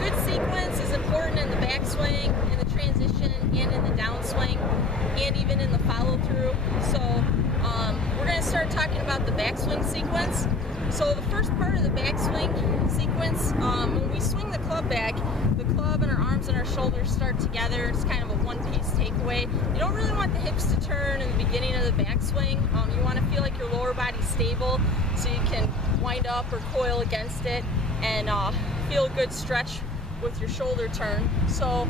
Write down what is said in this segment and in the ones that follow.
Good sequence is important in the backswing, in the transition, and in the downswing, and even in the follow through. We're going to start talking about the backswing sequence. So the first part of the backswing sequence, when we swing the club back, the club and our arms and our shoulders start together. It's kind of a one-piece takeaway. You don't really want the hips to turn in the beginning of the backswing. You want to feel like your lower body's stable so you can wind up or coil against it and feel a good stretch with your shoulder turn. So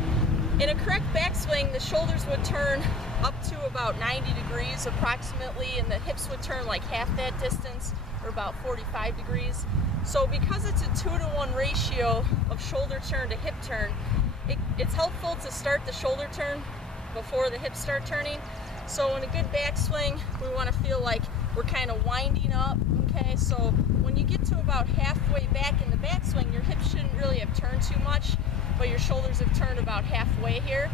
in a correct backswing, the shoulders would turn up to about 90 degrees approximately, and the hips would turn like half that distance, or about 45 degrees. So because it's a 2-to-1 ratio of shoulder turn to hip turn, it's helpful to start the shoulder turn before the hips start turning. So in a good backswing, we want to feel like we're kind of winding up, okay? So when you get to about halfway back in the backswing, your hips shouldn't really have turned too much, but your shoulders have turned about halfway here.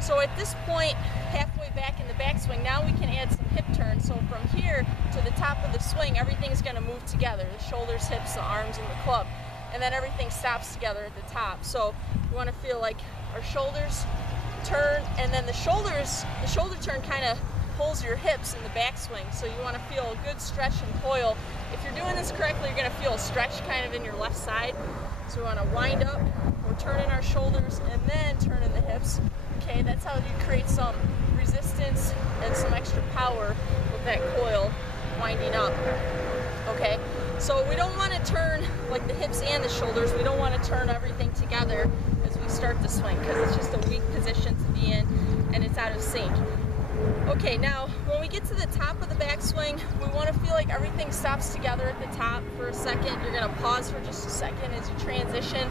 So at this point, halfway back in the backswing, now we can add some hip turn. So from here to the top of the swing, everything's going to move together. The shoulders, hips, the arms, and the club. And then everything stops together at the top. So we want to feel like our shoulders turn, and then the shoulder turn kind of pulls your hips in the backswing. So you want to feel a good stretch and coil. If you're doing this correctly, you're going to feel a stretch kind of in your left side. So we want to wind up, we're turning our shoulders, and then turning the hips. Okay, that's how you create some resistance and some extra power with that coil winding up. Okay, so we don't want to turn like the hips and the shoulders. We don't want to turn everything together as we start the swing because it's just a weak position to be in and it's out of sync. Okay, now when we get to the top of the backswing, we want to feel like everything stops together at the top for a second. You're going to pause for just a second as you transition.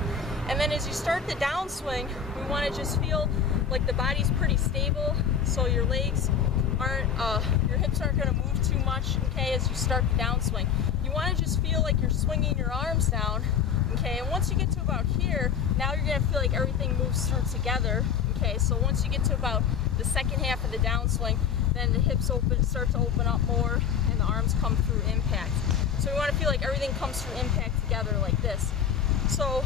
And then as you start the downswing, we want to just feel like the body's pretty stable, so your legs aren't, your hips aren't going to move too much, okay, as you start the downswing. You want to just feel like you're swinging your arms down, okay, and once you get to about here, now you're going to feel like everything moves through together, okay, so once you get to about the second half of the downswing, then the hips start to open up more, and the arms come through impact. So we want to feel like everything comes through impact together like this. So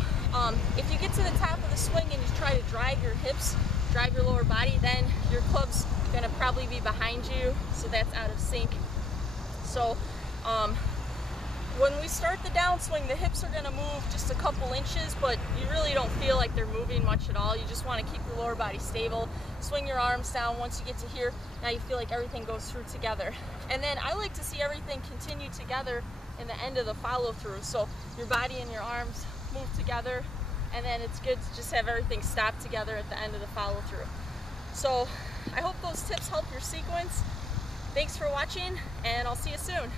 if you get to the top of the swing and you try to drive your hips, drive your lower body, then your club's going to probably be behind you, so that's out of sync. So when we start the downswing, the hips are going to move just a couple inches, but you really don't feel like they're moving much at all. You just want to keep your lower body stable, swing your arms down. Once you get to here, now you feel like everything goes through together. And then I like to see everything continue together in the end of the follow through. So your body and your arms move together, and then it's good to just have everything stop together at the end of the follow through. So I hope those tips help your sequence. Thanks for watching, and I'll see you soon.